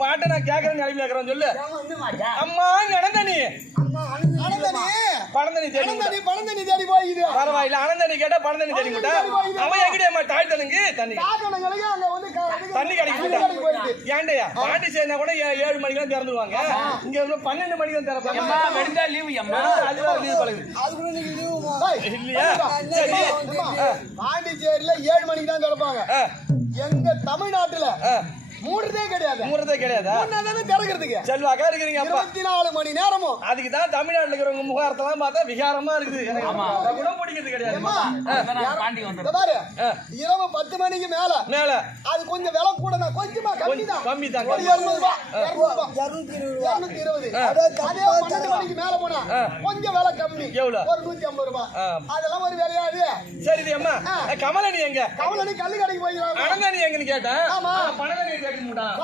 பாட்டை நான் கேட்கறேன் நிலைமையில இருக்கிறேன் சொல்லு. அம்மா அனந்தனி பழந்தனி தேடி போயிது. பரவாயில்ல, அனந்தனி கேட்டா பழந்தனி தேடி போட்டா அவன் எங்கடியம்மா தாய் தனங்கு தண்ணி கிடைக்க ஏண்டையா பாண்டி சேர்ந்தா கூட 7 மணிக்கு தான் திறந்துருவாங்க. இங்க 12 மணிக்கு தான் திறப்பாங்க. வெடிஞ்சா லீவு அதுதான் லீவு பழகுது இல்லையா? பாண்டிச்சேரியில 7 மணிக்கு தான் திறப்பாங்க. எங்க தமிழ்நாட்டுல மூடுறதே கிடையாது. திறக்கிறதுக்கு செல்வாக்கா இருக்கிறீங்க 24 மணி நேரமும். அதுக்கு தான் தமிழ்நாட்டுல இருக்கிறவங்க முகாரத்தெல்லாம் பார்த்தா விகாரமா இருக்குது. கூட பிடிக்கிறது கிடையாது. பாரு, இரவு 10 மணிக்கு மேல அது கொஞ்சம் விலை கூட தான், கொஞ்சமா கம்மி தான். 220. அதே 12 மணிக்கு மேல போனா கொஞ்சம் விலை கம்மி, ஒரு 150 ரூபாய். அதெல்லாம் ஒரு விலையாது. சரி அம்மா, கமலனி எங்க? கமலனி கல்லு கடைக்கு போய் அனந்தனி எங்கன்னு கேட்டேன். பணகனி தேடி முட்டான்.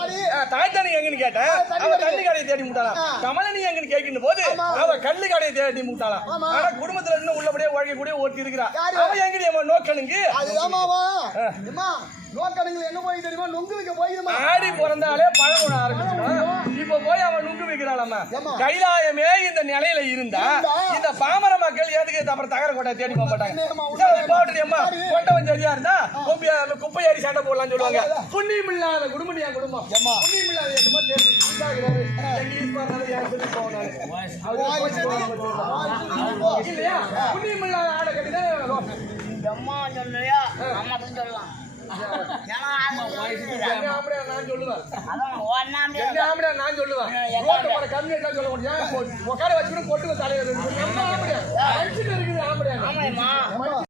தாய்தானி எங்கன்னு கேட்டேன். அவ தண்ணி கடையை தேடி முட்டாளாம். கமலனி எங்கன்னு கேட்கின்ற போது அவ கல்லு கடையை தேடி முட்டாளாம். ஆனா குடும்பத்துல இன்னும் உள்ளபடியே வாழ்க்கக்கூடிய ஒருத்தி இருக்கிறா. அவ எங்கடி அம்மா நோக்கணுங்க? நோக்கணுங்க என்ன போய் தெரியுமா? நுங்கு வைக்க போயிருமா? ஆடி பிறந்தாலே பழம் ஆரம்பிச்சிடும். இப்ப போய் அவன் நுங்கு வைக்கிறாளாமா. கைலாயமே இந்த நிலையில இருந்தா இந்த பாமர மக்கள் எதுக்கு அப்புறம் தகர கோட்டை தேடி போக மாட்டாங்க. கொண்டவன் சரியா இருந்தா குப்பை ஏறி சண்டை போடலாம்னு சொல்லுவாங்க. புண்ணியம் இல்லாத குடும்பம் என் குடும்பம். புண்ணியம் இல்லாத இல்லையா? புண்ணியம் இல்லாத ஆடை கட்டிதான் சொல்லலாம். நான் சொல்லுவேன் சொல்ல முடியும். உட்கார வச்சுட்டு போட்டு தலைவர் இருக்குது.